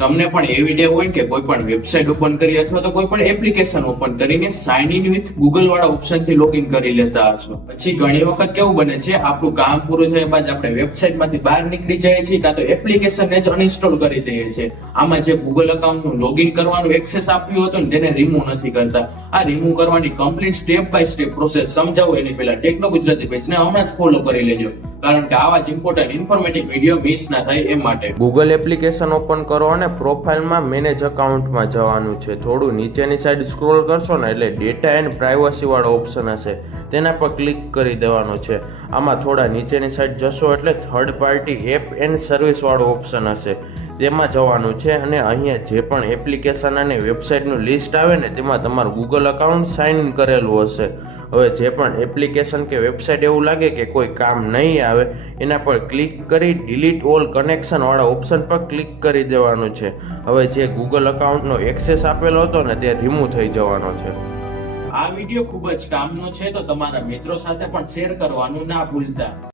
તમને પણ એવી ટેવ હોય કે કોઈ પણ વેબસાઇટ ઓપન કરી અથવા તો કોઈ પણ એપ્લિકેશન ઓપન કરીને સાઇન ઇન વિથ ગૂગલ વાળા ઓપ્શન થી લોગિન કરી લેતા હશો. પછી ઘણી વખત કેવું બને છે, આપણું કામ પૂરું થયા બાદ આપણે વેબસાઇટ માંથી બહાર નીકળી જઈએ છીએ કાં તો એપ્લિકેશન જ અનઇન્સ્ટોલ કરી દઈએ છીએ. આમાં જે ગૂગલ અકાઉન્ટ નું લોગિન કરવાનું એક્સેસ આપ્યું હતું ને તેને રિમૂવ નથી કરતા. આ રિમૂવ કરવાની complete step by step process સમજાવું એની પહેલા ટેકનો ગુજરાતી પેજને હમણાં જ ફોલો કરી લેજો, કારણ કે આવા જ ઇમ્પોર્ટન્ટ ઇન્ફોર્મેટિવ વિડીયો મિસ ના થાય એ માટે. ગૂગલ એપ્લિકેશન ઓપન કરો અને પ્રોફાઇલમાં મેનેજ અકાઉન્ટમાં જવાનું છે. થોડું નીચેની સાઈડ સ્ક્રોલ કરશો ને એટલે ડેટા એન્ડ પ્રાઇવસી વાળો ઓપ્શન હશે, તેના પર ક્લિક કરી દેવાનો છે. આમાં થોડા નીચેની સાઈડ જશો એટલે third party app and service વાળો ઓપ્શન હશે, તેમાં જવાનું છે. અને અહીંયા જે પણ એપ્લિકેશન અને વેબસાઇટનું લિસ્ટ આવે ને તેમાં તમારું ગૂગલ અકાઉન્ટ સાઇન ઇન કરેલું હશે. હવે જે પણ એપ્લિકેશન કે વેબસાઇટ એવું લાગે કે કોઈ કામ નહીં આવે એના પર ક્લિક કરી ડિલીટ ઓલ કનેક્શન વાળા ઓપ્શન પર ક્લિક કરી દેવાનું છે. હવે જે ગૂગલ અકાઉન્ટનો એક્સેસ આપેલો હતો ને તે રિમૂવ થઈ જવાનો છે. આ વિડીયો ખૂબ જ કામનો છે તો તમારા મિત્રો સાથે પણ શેર કરવાનું ના ભૂલતા.